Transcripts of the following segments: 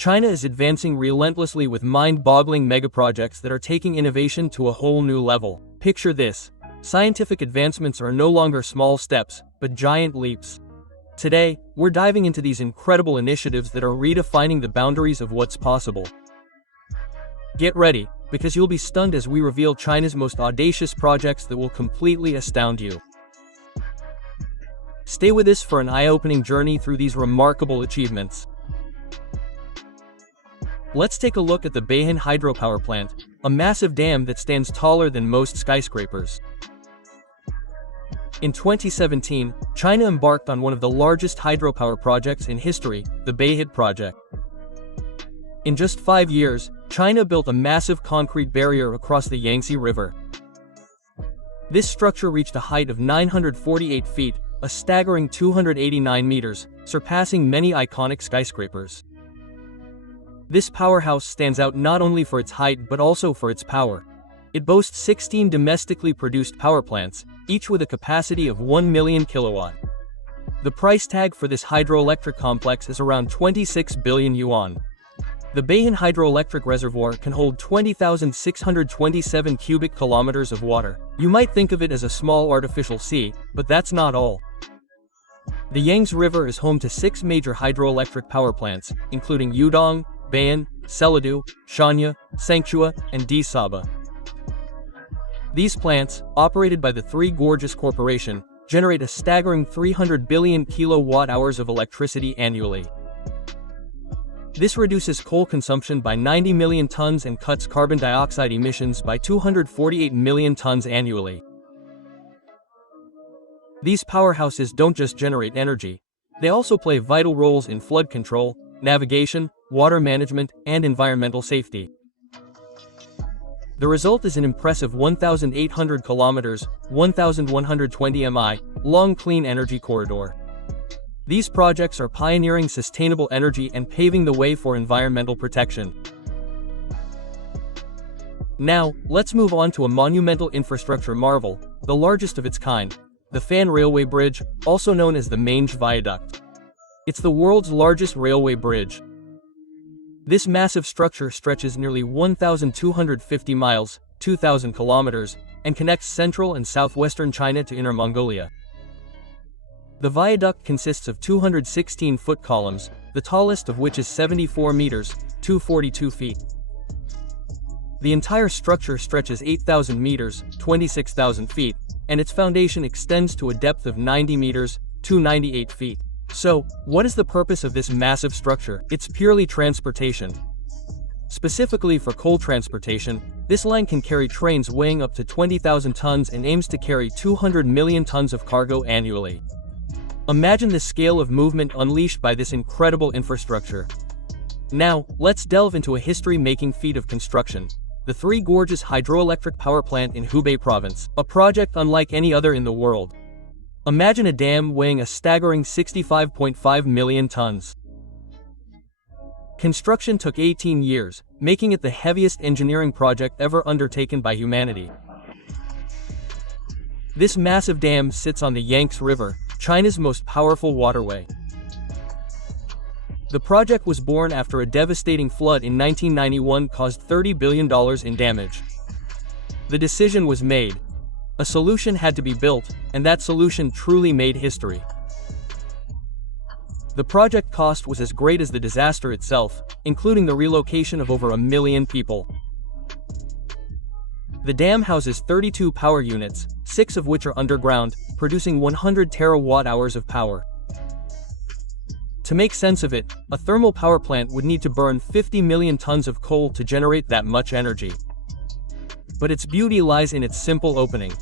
China is advancing relentlessly with mind-boggling megaprojects that are taking innovation to a whole new level. Picture this. Scientific advancements are no longer small steps, but giant leaps. Today, we're diving into these incredible initiatives that are redefining the boundaries of what's possible. Get ready, because you'll be stunned as we reveal China's most audacious projects that will completely astound you. Stay with us for an eye-opening journey through these remarkable achievements. Let's take a look at the Bahan hydropower plant, a massive dam that stands taller than most skyscrapers. In 2017, China embarked on one of the largest hydropower projects in history, the Bahan project. In just 5 years, China built a massive concrete barrier across the Yangtze River. This structure reached a height of 948 feet, a staggering 289 meters, surpassing many iconic skyscrapers. This powerhouse stands out not only for its height but also for its power. It boasts 16 domestically produced power plants, each with a capacity of 1 million kilowatt. The price tag for this hydroelectric complex is around 26 billion yuan. The Bahan hydroelectric reservoir can hold 20,627 cubic kilometers of water. You might think of it as a small artificial sea, but that's not all. The Yangtze River is home to 6 major hydroelectric power plants, including Yudong, Bayan, Seladu, Shanya, Sangchua, and Disaba. These plants, operated by the Three Gorges Corporation, generate a staggering 300 billion kilowatt-hours of electricity annually. This reduces coal consumption by 90 million tons and cuts carbon dioxide emissions by 248 million tons annually. These powerhouses don't just generate energy, they also play vital roles in flood control, navigation, water management, and environmental safety. The result is an impressive 1,800 kilometers, 1,120 mi, long clean energy corridor. These projects are pioneering sustainable energy and paving the way for environmental protection. Now, let's move on to a monumental infrastructure marvel, the largest of its kind, the Fan Railway Bridge, also known as the Mange Viaduct. It's the world's largest railway bridge. This massive structure stretches nearly 1,250 miles, 2,000 kilometers, and connects central and southwestern China to Inner Mongolia. The viaduct consists of 216-foot columns, the tallest of which is 74 meters, 242 feet. The entire structure stretches 8,000 meters, 26,000 feet, and its foundation extends to a depth of 90 meters, 298 feet. So, what is the purpose of this massive structure? It's purely transportation. Specifically for coal transportation, this line can carry trains weighing up to 20,000 tons and aims to carry 200 million tons of cargo annually. Imagine the scale of movement unleashed by this incredible infrastructure. Now, let's delve into a history-making feat of construction. The Three Gorges Hydroelectric Power Plant in Hubei Province, a project unlike any other in the world. Imagine a dam weighing a staggering 65.5 million tons. Construction took 18 years, making it the heaviest engineering project ever undertaken by humanity. This massive dam sits on the Yangtze River, China's most powerful waterway. The project was born after a devastating flood in 1991 caused $30 billion in damage. The decision was made. A solution had to be built, and that solution truly made history. The project cost was as great as the disaster itself, including the relocation of over 1 million people. The dam houses 32 power units, 6 of which are underground, producing 100 terawatt-hours of power. To make sense of it, a thermal power plant would need to burn 50 million tons of coal to generate that much energy. But its beauty lies in its simple opening.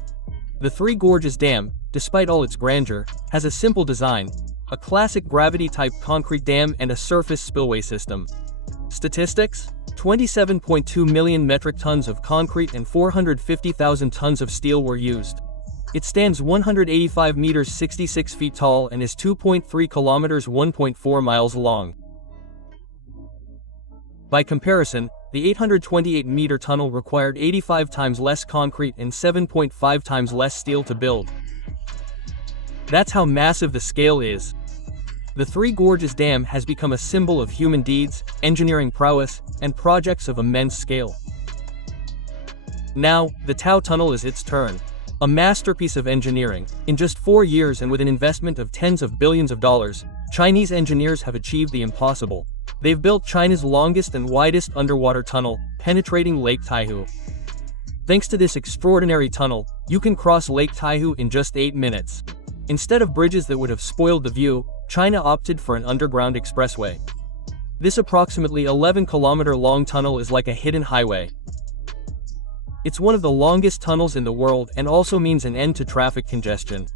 The Three Gorges Dam, despite all its grandeur, has a simple design, a classic gravity-type concrete dam and a surface spillway system. Statistics? 27.2 million metric tons of concrete and 450,000 tons of steel were used. It stands 185 meters 66 feet tall and is 2.3 kilometers 1.4 miles long. By comparison, the 828-meter tunnel required 85 times less concrete and 7.5 times less steel to build. That's how massive the scale is. The Three Gorges Dam has become a symbol of human deeds, engineering prowess, and projects of immense scale. Now, the Tao Tunnel is its turn. A masterpiece of engineering. In just 4 years and with an investment of tens of billions of dollars, Chinese engineers have achieved the impossible. They've built China's longest and widest underwater tunnel, penetrating Lake Taihu. Thanks to this extraordinary tunnel, you can cross Lake Taihu in just 8 minutes. Instead of bridges that would have spoiled the view, China opted for an underground expressway. This approximately 11-kilometer-long tunnel is like a hidden highway. It's one of the longest tunnels in the world and also means an end to traffic congestion.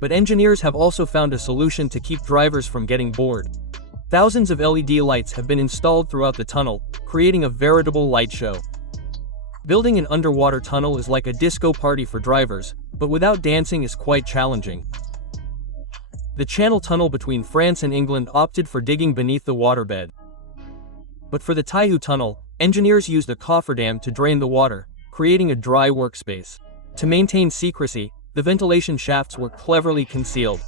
But engineers have also found a solution to keep drivers from getting bored. Thousands of LED lights have been installed throughout the tunnel, creating a veritable light show. Building an underwater tunnel is like a disco party for drivers, but without dancing is quite challenging. The Channel Tunnel between France and England opted for digging beneath the waterbed. But for the Taihu Tunnel, engineers used a cofferdam to drain the water, creating a dry workspace. To maintain secrecy, the ventilation shafts were cleverly concealed.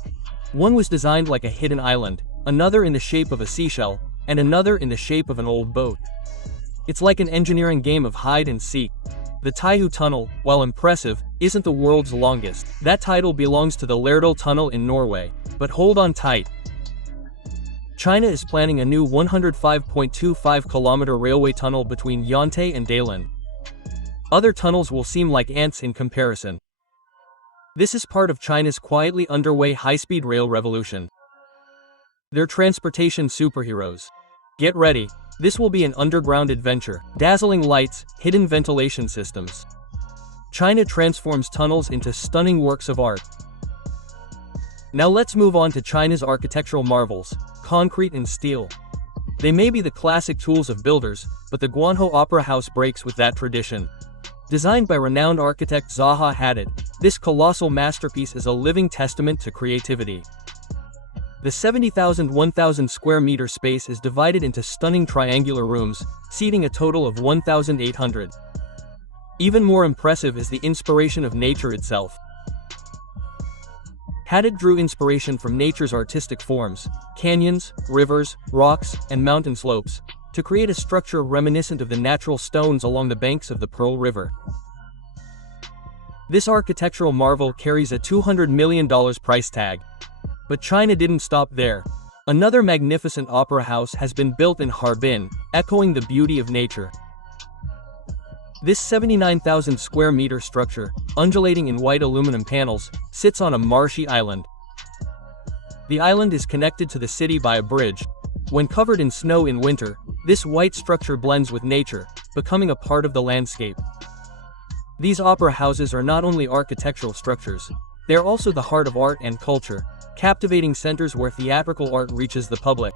One was designed like a hidden island, another in the shape of a seashell, and another in the shape of an old boat. It's like an engineering game of hide and seek. The Taihu Tunnel, while impressive, isn't the world's longest. That title belongs to the Lærdal Tunnel in Norway. But hold on tight. China is planning a new 105.25-kilometer railway tunnel between Yantai and Dalian. Other tunnels will seem like ants in comparison. This is part of China's quietly underway high-speed rail revolution. They're transportation superheroes. Get ready. This will be an underground adventure. Dazzling lights, hidden ventilation systems. China transforms tunnels into stunning works of art. Now let's move on to China's architectural marvels, concrete and steel. They may be the classic tools of builders, but the Guangzhou Opera House breaks with that tradition. Designed by renowned architect Zaha Hadid, this colossal masterpiece is a living testament to creativity. The 70,000 square meter space is divided into stunning triangular rooms, seating a total of 1,800. Even more impressive is the inspiration of nature itself. Hadid drew inspiration from nature's artistic forms, canyons, rivers, rocks, and mountain slopes, to create a structure reminiscent of the natural stones along the banks of the Pearl River. This architectural marvel carries a $200 million price tag. But China didn't stop there. Another magnificent opera house has been built in Harbin, echoing the beauty of nature. This 79,000 square meter structure, undulating in white aluminum panels, sits on a marshy island. The island is connected to the city by a bridge. When covered in snow in winter, this white structure blends with nature, becoming a part of the landscape. These opera houses are not only architectural structures, they are also the heart of art and culture, captivating centers where theatrical art reaches the public.